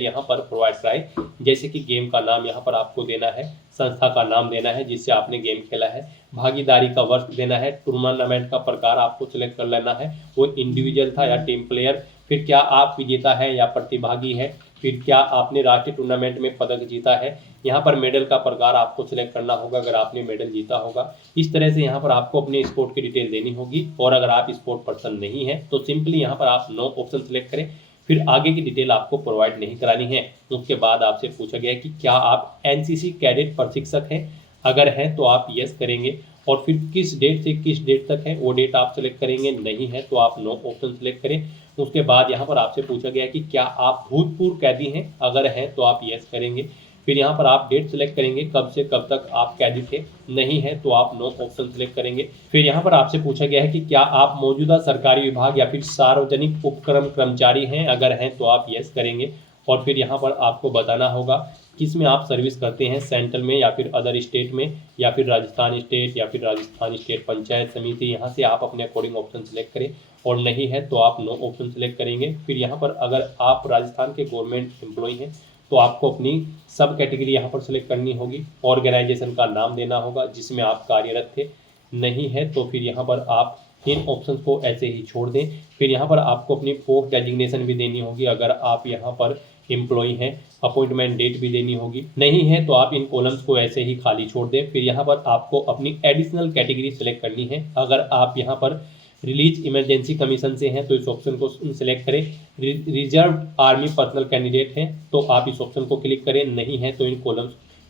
यहाँ पर प्रोवाइड कराएं। जैसे कि गेम का नाम यहाँ पर आपको देना है, संस्था का नाम देना है जिससे आपने गेम खेला है, भागीदारी का वर्ष देना है, टूर्नामेंट का प्रकार आपको सिलेक्ट कर लेना है, वो इंडिविजुअल था या टीम प्लेयर, फिर क्या आप विजेता है या प्रतिभागी है, फिर क्या आपने राष्ट्रीय टूर्नामेंट में पदक जीता है। यहाँ पर मेडल का प्रकार आपको सिलेक्ट करना होगा अगर आपने मेडल जीता होगा। इस तरह से यहाँ पर आपको अपने स्पोर्ट की डिटेल देनी होगी। और अगर आप स्पोर्ट पर्सन नहीं है तो सिंपली यहाँ पर आप नो ऑप्शन सिलेक्ट करें। फिर आगे की डिटेल आपको प्रोवाइड नहीं करानी है। उसके बाद आपसे पूछा गया है कि क्या आप एनसीसी कैडेट प्रशिक्षक हैं, अगर हैं तो आप यस करेंगे, और फिर किस डेट से किस डेट तक है वो डेट आप सेलेक्ट करेंगे, नहीं है तो आप नो ऑप्शन सेलेक्ट करें। उसके बाद यहाँ पर आपसे पूछा गया है कि क्या आप भूतपूर्व कैदी हैं, अगर हैं तो आप यस करेंगे। फिर यहाँ पर आप डेट सेलेक्ट करेंगे कब से कब तक आप कैदी थे, नहीं है तो आप नो ऑप्शन सेलेक्ट करेंगे। फिर यहाँ पर आपसे पूछा गया है कि क्या आप मौजूदा सरकारी विभाग या फिर सार्वजनिक उपक्रम कर्मचारी हैं, अगर हैं तो आप यस करेंगे। और फिर यहाँ पर आपको बताना होगा किस में आप सर्विस करते हैं, सेंट्रल में या फिर अदर स्टेट में, या फिर राजस्थान स्टेट या फिर राजस्थान स्टेट पंचायत समिति। यहाँ से आप अपने अकॉर्डिंग ऑप्शन सेलेक्ट करें, और नहीं है तो आप नो ऑप्शन सेलेक्ट करेंगे। फिर यहाँ पर अगर आप राजस्थान के गवर्नमेंट एम्प्लॉय हैं तो आपको अपनी सब कैटेगरी यहाँ पर सेलेक्ट करनी होगी, ऑर्गेनाइजेशन का नाम देना होगा जिसमें आप कार्यरत थे, नहीं है तो फिर यहाँ पर आप इन ऑप्शंस को ऐसे ही छोड़ दें। फिर यहाँ पर आपको अपनी पोस्ट डेजिग्नेशन भी देनी होगी, अगर आप यहाँ पर एम्प्लॉय हैं, अपॉइंटमेंट डेट भी देनी होगी, नहीं है तो आप इन कॉलम्स को ऐसे ही खाली छोड़ दें। फिर यहाँ पर आपको अपनी एडिशनल कैटेगरी सेलेक्ट करनी है, अगर आप यहाँ पर रिलीज इमरजेंसी कमीशन से हैं तो इस ऑप्शन को सिलेक्ट करें, रिजर्व आर्मी पर्सनल कैंडिडेट हैं तो आप इस ऑप्शन को क्लिक करें, नहीं है तो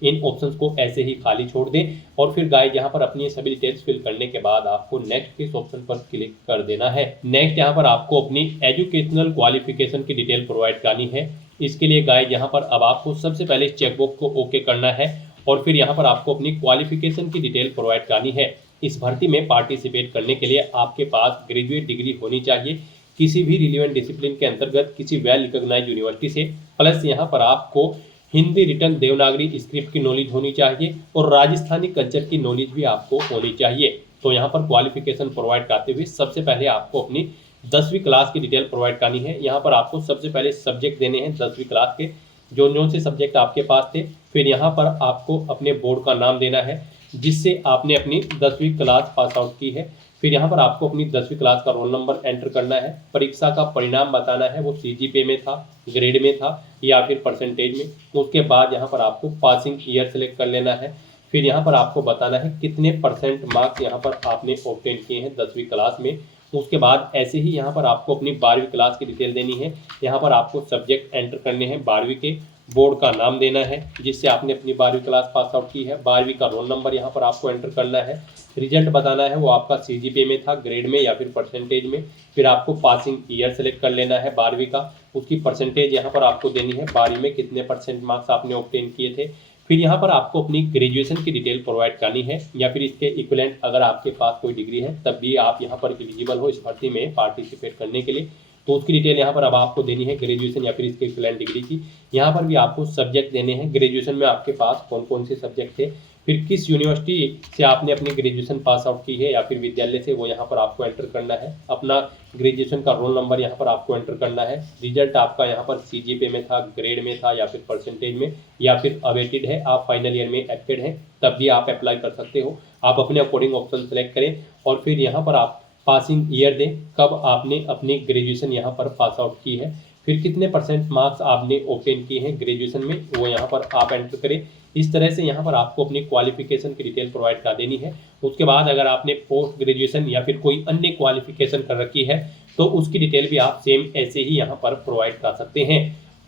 इन ऑप्शंस को ऐसे ही खाली छोड़ दें। और फिर गाइस यहाँ पर अपनी सभी डिटेल्स फिल करने के बाद आपको नेक्स्ट के इस ऑप्शन पर क्लिक कर देना है। नेक्स्ट यहाँ पर आपको अपनी एजुकेशनल क्वालिफिकेशन की डिटेल प्रोवाइड करनी है। इसके लिए गाइस यहाँ पर अब आपको सबसे पहले इस चेकबॉक्स को ओके करना है, और फिर यहाँ पर आपको अपनी क्वालिफिकेशन की डिटेल प्रोवाइड करनी है। इस भर्ती में पार्टिसिपेट करने के लिए आपके पास ग्रेजुएट डिग्री होनी चाहिए किसी भी रिलेवेंट डिसिप्लिन के अंतर्गत किसी वेल रिकॉग्नाइज्ड यूनिवर्सिटी से, प्लस यहाँ पर आपको हिंदी रिटर्न देवनागरी स्क्रिप्ट की नॉलेज होनी चाहिए, और राजस्थानी कल्चर की नॉलेज भी आपको होनी चाहिए। तो यहाँ पर क्वालिफिकेशन प्रोवाइड करते हुए सबसे पहले आपको अपनी 10वीं क्लास की डिटेल प्रोवाइड करनी है। यहाँ पर आपको सबसे पहले सब्जेक्ट देने हैं 10वीं क्लास के, जो से सब्जेक्ट आपके पास थे। फिर यहाँ पर आपको अपने बोर्ड का नाम देना है जिससे आपने अपनी 10वीं क्लास पास आउट की है। फिर यहाँ पर आपको अपनी 10वीं क्लास का रोल नंबर एंटर करना है, परीक्षा का परिणाम बताना है, वो सीजीपीए में था, ग्रेड में था या फिर परसेंटेज में। उसके बाद यहाँ पर आपको पासिंग ईयर सेलेक्ट कर लेना है। फिर यहाँ पर आपको बताना है कितने परसेंट मार्क्स यहाँ पर आपने ऑब्टेन किए हैं 10वीं क्लास में। उसके बाद ऐसे ही यहाँ पर आपको अपनी 12वीं क्लास की डिटेल देनी है। यहाँ पर आपको सब्जेक्ट एंटर करने हैं 12वीं के, बोर्ड का नाम देना है जिससे आपने अपनी 12वीं क्लास पास आउट की है, 12वीं का रोल नंबर यहाँ पर आपको एंटर करना है, रिजल्ट बताना है वो आपका सीजीपीए में था, ग्रेड में या फिर परसेंटेज में। फिर आपको पासिंग ईयर सेलेक्ट कर लेना है 12वीं का, उसकी परसेंटेज यहाँ पर आपको देनी है, 12वीं में कितने परसेंट मार्क्स आपने ऑब्टेन किए थे। फिर यहाँ पर आपको अपनी ग्रेजुएशन की डिटेल प्रोवाइड करनी है, या फिर इसके इक्विवेलेंट अगर आपके पास कोई डिग्री है तब भी आप यहाँ पर एलिजिबल हो इस भर्ती में पार्टिसिपेट करने के लिए। तो उसकी डिटेल यहाँ पर अब आपको देनी है ग्रेजुएशन या फिर इसके इक्विवेलेंट डिग्री की। यहाँ पर भी आपको सब्जेक्ट देने हैं, ग्रेजुएशन में आपके पास कौन कौन से सब्जेक्ट थे, फिर किस यूनिवर्सिटी से आपने अपनी ग्रेजुएशन पास आउट की है या फिर विद्यालय से, वो यहाँ पर आपको एंटर करना है। अपना ग्रेजुएशन का रोल नंबर यहाँ पर आपको एंटर करना है, रिजल्ट आपका यहाँ पर सीजीपीए में था, ग्रेड में था या फिर परसेंटेज में, या फिर अवेटेड है, आप फाइनल ईयर में एक्टेड हैं तब भी आप अप्लाई कर सकते हो। आप अपने अकॉर्डिंग ऑप्शन सेलेक्ट करें, और फिर यहाँ पर आप पासिंग ईयर दें, कब आपने अपनी ग्रेजुएशन यहाँ पर पास आउट की है, फिर कितने परसेंट मार्क्स आपने ऑब्टेन किए हैं ग्रेजुएशन में, वो यहाँ पर आप एंटर करें। इस तरह से यहाँ पर आपको अपनी क्वालिफिकेशन की डिटेल प्रोवाइड कर देनी है। उसके बाद अगर आपने पोस्ट ग्रेजुएशन या फिर कोई अन्य क्वालिफिकेशन कर रखी है तो उसकी डिटेल भी आप सेम ऐसे ही यहाँ पर प्रोवाइड कर सकते हैं।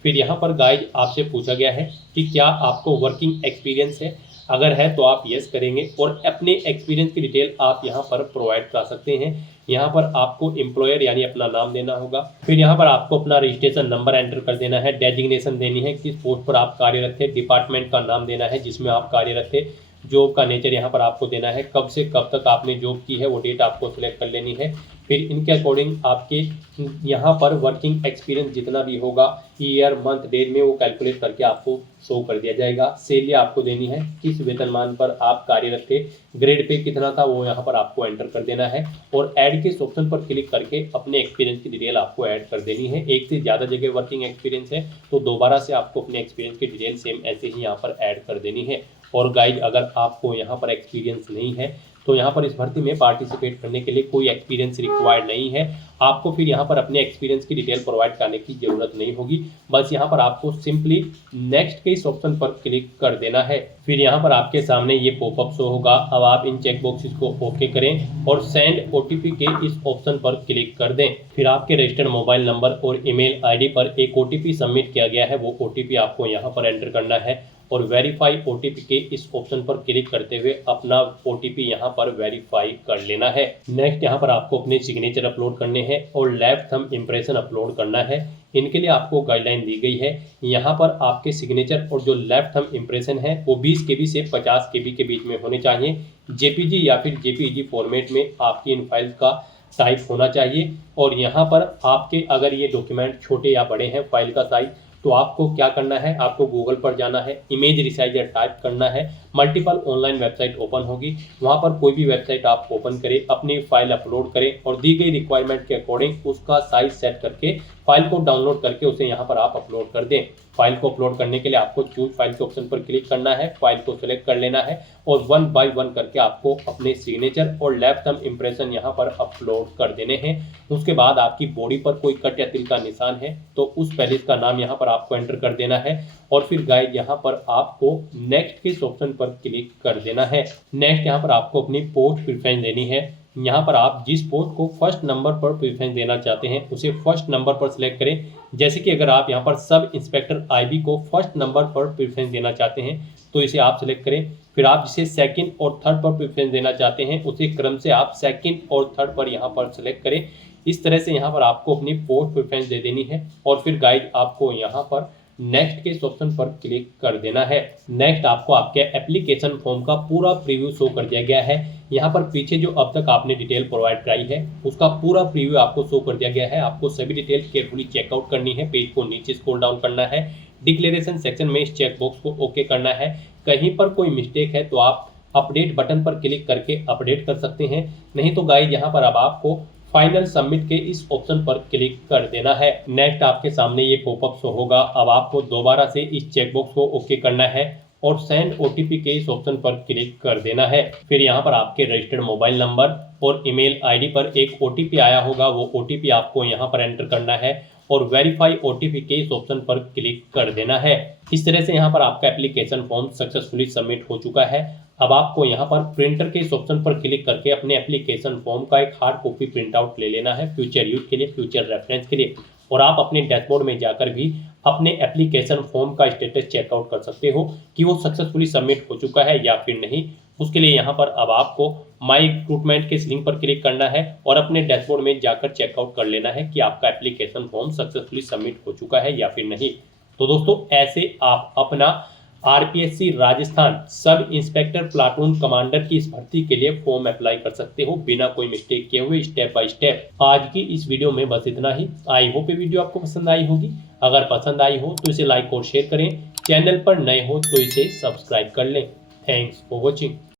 फिर यहाँ पर गाइड आपसे पूछा गया है कि क्या आपको वर्किंग एक्सपीरियंस है, अगर है तो आप यस करेंगे, और अपने एक्सपीरियंस की डिटेल आप यहाँ पर प्रोवाइड कर सकते हैं। यहाँ पर आपको एम्प्लॉयर यानी अपना नाम देना होगा, फिर यहाँ पर आपको अपना रजिस्ट्रेशन नंबर एंटर कर देना है, डेजिग्नेशन देनी है, किस पोस्ट पर आप कार्यरत थे, डिपार्टमेंट का नाम देना है जिसमें आप कार्यरत थे, जॉब का नेचर यहाँ पर आपको देना है, कब से कब तक आपने जॉब की है वो डेट आपको सिलेक्ट कर लेनी है। फिर इनके अकॉर्डिंग आपके यहाँ पर वर्किंग एक्सपीरियंस जितना भी होगा ईयर मंथ डेट में वो कैलकुलेट करके आपको शो कर दिया जाएगा। सैलरी आपको देनी है, किस वेतनमान पर आप कार्यरत थे, ग्रेड पे कितना था वो यहाँ पर आपको एंटर कर देना है, और ऐड के ऑप्शन पर क्लिक करके अपने एक्सपीरियंस की डिटेल आपको ऐड कर देनी है। एक से ज़्यादा जगह वर्किंग एक्सपीरियंस है तो दोबारा से आपको अपने एक्सपीरियंस की डिटेल सेम ऐसे ही यहाँ पर ऐड कर देनी है। और गाइड अगर आपको यहाँ पर एक्सपीरियंस नहीं है तो यहाँ पर इस भर्ती में पार्टिसिपेट करने के लिए कोई एक्सपीरियंस रिक्वायर्ड नहीं है। आपको फिर यहाँ पर अपने एक्सपीरियंस की डिटेल प्रोवाइड करने की ज़रूरत नहीं होगी। बस यहाँ पर आपको सिंपली नेक्स्ट के इस ऑप्शन पर क्लिक कर देना है। फिर यहाँ पर आपके सामने ये पॉपअप शो होगा। अब आप इन चेक बॉक्सेस को ओके करें और सेंड ओटीपी के इस ऑप्शन पर क्लिक कर दें। फिर आपके रजिस्टर्ड मोबाइल नंबर और ईमेल आईडी पर एक ओटीपी सबमिट किया गया है, वो ओटीपी आपको यहाँ पर एंटर करना है और वेरीफाई ओटीपी के इस ऑप्शन पर क्लिक करते हुए अपना ओटीपी यहाँ पर वेरीफाई कर लेना है। नेक्स्ट यहाँ पर आपको अपने सिग्नेचर अपलोड करने हैं और लेफ्ट थंब इम्प्रेशन अपलोड करना है। इनके लिए आपको गाइडलाइन दी गई है। यहाँ पर आपके सिग्नेचर और जो लेफ्ट थंब इम्प्रेशन है वो 20 KB से 50 KB के बीच में होने चाहिए। जेपीजी या फिर जेपीईजी फॉर्मेट में आपकी इन फाइल्स का टाइप होना चाहिए। और यहाँ पर आपके अगर ये डॉक्यूमेंट छोटे या बड़े हैं फाइल का साइज, तो आपको क्या करना है, आपको गूगल पर जाना है, इमेज रिसाइजर टाइप करना है, मल्टीपल ऑनलाइन वेबसाइट ओपन होगी, वहाँ पर कोई भी वेबसाइट आप ओपन करें, अपनी फाइल अपलोड करें और दी गई रिक्वायरमेंट के अकॉर्डिंग उसका साइज सेट करके फाइल को डाउनलोड करके उसे यहाँ पर आप अपलोड कर दें। फाइल को अपलोड करने के लिए आपको चूज फाइल के ऑप्शन पर क्लिक करना है, फाइल को सिलेक्ट कर लेना है और 1 बाय 1 करके आपको अपने सिग्नेचर और लेफ्ट थंब इम्प्रेशन यहाँ पर अपलोड कर देने हैं। उसके बाद आपकी बॉडी पर कोई कट या तिल का निशान है तो उस पैलेस का नाम यहाँ पर आपको एंटर कर देना है और फिर गाइड यहाँ पर आपको नेक्स्ट के इस ऑप्शन पर क्लिक कर देना है। नेक्स्ट यहाँ पर आपको अपनी पोस्ट प्रेफरेंस देनी है। यहाँ पर आप जिस पोस्ट को फर्स्ट नंबर पर प्रेफरेंस देना चाहते हैं उसे फर्स्ट नंबर पर सिलेक्ट करें। जैसे कि अगर आप यहाँ पर सब इंस्पेक्टर आईबी को फर्स्ट नंबर पर प्रेफरेंस देना चाहते हैं तो इसे आप सिलेक्ट करें। फिर आप जिसे सेकंड और थर्ड पर प्रेफरेंस देना चाहते हैं उसे क्रम से आप सेकंड और थर्ड पर यहाँ पर सिलेक्ट करें। इस तरह से यहाँ पर आपको अपनी पोस्ट प्रेफरेंस दे देनी है और फिर गाइड आपको यहाँ पर नेक्स्ट के इस ऑप्शन पर क्लिक कर देना है। नेक्स्ट आपको आपके एप्लीकेशन फॉर्म का पूरा प्रीव्यू शो कर दिया गया है। यहाँ पर पीछे जो अब तक आपने डिटेल प्रोवाइड कराई है उसका पूरा प्रीव्यू आपको शो कर दिया गया है। आपको सभी डिटेल केयरफुली चेकआउट करनी है। पेज को नीचे स्क्रॉल डाउन करना है, डिक्लेरेशन सेक्शन में इस चेक बॉक्स को ओके करना है। कहीं पर कोई मिस्टेक है तो आप अपडेट बटन पर क्लिक करके अपडेट कर सकते हैं, नहीं तो गाइड यहाँ पर अब आपको फाइनल सबमिट के इस ऑप्शन पर क्लिक कर देना है। नेक्स्ट आपके सामने ये पॉपअप शो होगा। अब आपको दोबारा से इस चेकबॉक्स को ओके करना है और सेंड ओटीपी के इस ऑप्शन पर क्लिक कर देना है। फिर यहाँ पर आपके रजिस्टर्ड मोबाइल नंबर और ईमेल आईडी पर एक ओटीपी आया होगा, वो ओटीपी आपको यहाँ पर एंटर करना है और वेरीफाई ओटीपी के इस ऑप्शन पर क्लिक कर देना है। इस तरह से यहाँ पर आपका एप्लीकेशन फॉर्म सक्सेसफुली सबमिट हो चुका है। अब आपको यहाँ पर प्रिंटर के इस ऑप्शन पर क्लिक करके अपने एप्लीकेशन फॉर्म का एक हार्ड कॉपी प्रिंट आउट ले लेना है फ्यूचर यूज के लिए, फ्यूचर रेफरेंस के लिए। और आप अपने डैशबोर्ड में जाकर भी अपने एप्लीकेशन फॉर्म का स्टेटस चेकआउट कर सकते हो कि वो सक्सेसफुली सबमिट हो चुका है या फिर नहीं। उसके लिए यहाँ पर अब आपको माई रिक्रूटमेंट के इस लिंक पर क्लिक करना है और अपने डैशबोर्ड में जाकर चेकआउट कर लेना है कि आपका एप्लीकेशन फॉर्म सक्सेसफुली सबमिट हो चुका है या फिर नहीं। तो दोस्तों ऐसे आप अपना RPSC Rajasthan sub inspector platoon commander की इस भर्ती के लिए फॉर्म अप्लाई कर सकते हो बिना कोई मिस्टेक किए हुए, स्टेप बाय स्टेप। आज की इस वीडियो में बस इतना ही। आई होप ये वीडियो आपको पसंद आई होगी। अगर पसंद आई हो तो इसे लाइक और शेयर करें। चैनल पर नए हो तो इसे सब्सक्राइब कर लें। Thanks for watching.